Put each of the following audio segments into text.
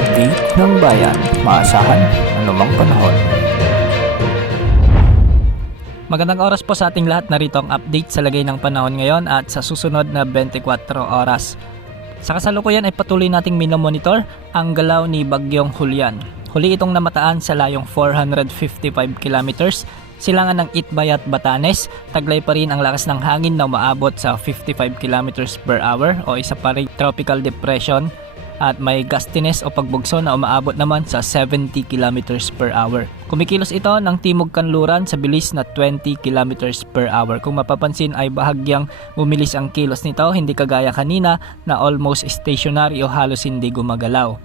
update ng bayan. Maasahan anumang panahon. Magandang oras po sa ating lahat. Narito ang update sa lagay ng panahon ngayon at sa susunod na 24 oras. Sa kasalukuyan ay patuloy nating minomonitor ang galaw ni Bagyong Julian. Huli itong namataan sa layong 455 kilometers, silangan ng Itbay at Batanes. Taglay pa rin ang lakas ng hangin na umaabot sa 55 kilometers per hour o isa pa rin tropical depression, at may gustiness o pagbugso na umaabot naman sa 70 kilometers per hour. Kumikilos ito ng timog kanluran sa bilis na 20 kilometers per hour. Kung mapapansin ay bahagyang bumilis ang kilos nito, hindi kagaya kanina na almost stationary o halos hindi gumagalaw.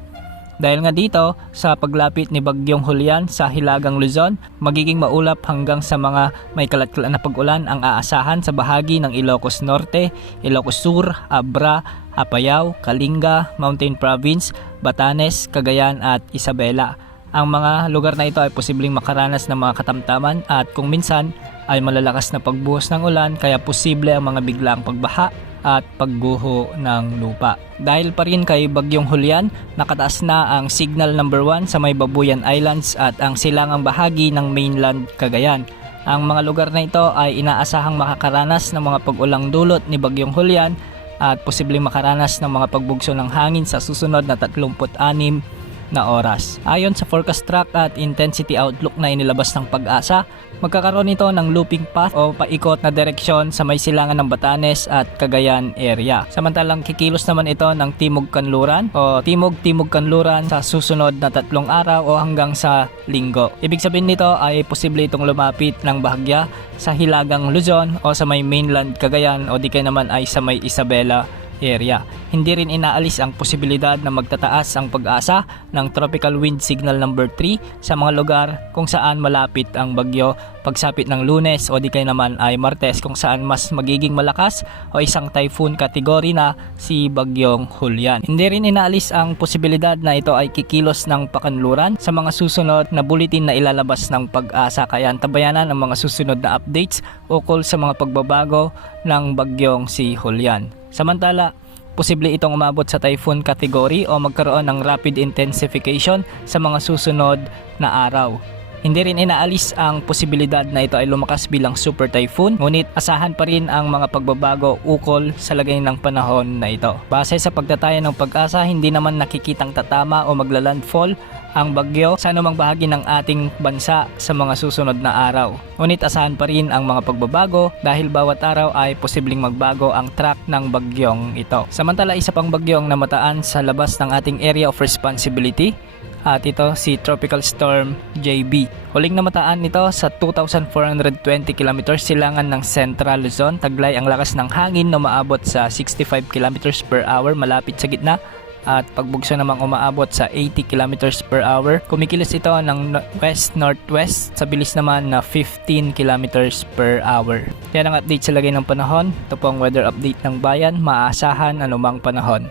Dahil nga dito, sa paglapit ni Bagyong Julian sa Hilagang Luzon, magiging maulap hanggang sa mga may kalat-kalat na pag-ulan ang aasahan sa bahagi ng Ilocos Norte, Ilocos Sur, Abra, Apayao, Kalinga, Mountain Province, Batanes, Cagayan at Isabela. Ang mga lugar na ito ay posibleng makaranas ng mga katamtaman at kung minsan ay malalakas na pagbuhos ng ulan, kaya posible ang mga biglaang pagbaha at pagguho ng lupa. Dahil pa rin kay Bagyong Julian, nakataas na ang signal number 1 sa may Babuyan Islands at ang silangang bahagi ng mainland Cagayan. Ang mga lugar na ito ay inaasahang makakaranas ng mga pag-ulang dulot ni Bagyong Julian at posibleng makaranas ng mga pagbugso ng hangin sa susunod na 36 na oras. Ayon sa forecast track at intensity outlook na inilabas ng Pag-asa, magkakaroon ito ng looping path o paikot na direksyon sa may silangan ng Batanes at Cagayan area. Samantalang kikilos naman ito ng timog kanluran o timog-timog kanluran sa susunod na 3 araw o hanggang sa linggo. Ibig sabihin nito ay posible itong lumapit ng bahagya sa Hilagang Luzon o sa may mainland Cagayan o di kaya naman ay sa may Isabela area. Hindi rin inaalis ang posibilidad na magtataas ang Pag-asa ng tropical wind signal number 3 sa mga lugar kung saan malapit ang bagyo pagsapit ng Lunes o di kaya naman ay Martes, kung saan mas magiging malakas o isang typhoon category na si Bagyong Julian. Hindi rin inaalis ang posibilidad na ito ay kikilos ng pakanluran sa mga susunod na bulletin na ilalabas ng Pag-asa, kaya antabayanan ang mga susunod na updates ukol sa mga pagbabago ng bagyong si Julian. Samantala, posible itong umabot sa typhoon category o magkaroon ng rapid intensification sa mga susunod na araw. Hindi rin inaalis ang posibilidad na ito ay lumakas bilang super typhoon, ngunit asahan pa rin ang mga pagbabago ukol sa lagay ng panahon na ito. Base sa pagtataya ng Pag-asa, hindi naman nakikitang tatama o maglalandfall ang bagyo sa anumang bahagi ng ating bansa sa mga susunod na araw. Ngunit asahan pa rin ang mga pagbabago dahil bawat araw ay posibleng magbago ang track ng bagyong ito. Samantala, isa pang bagyong namataan sa labas ng ating area of responsibility at ito si Tropical Storm JB. Huling namataan nito sa 2,420 km silangan ng Central Luzon. Taglay ang lakas ng hangin na umaabot sa 65 km per hour malapit sa gitna at pagbugso namang umaabot sa 80 km per hour. Kumikilos ito ng west-northwest sa bilis naman na 15 km per hour. Yan ang update sa lagay ng panahon. Ito po ang weather update ng bayan. Maaasahan anumang panahon.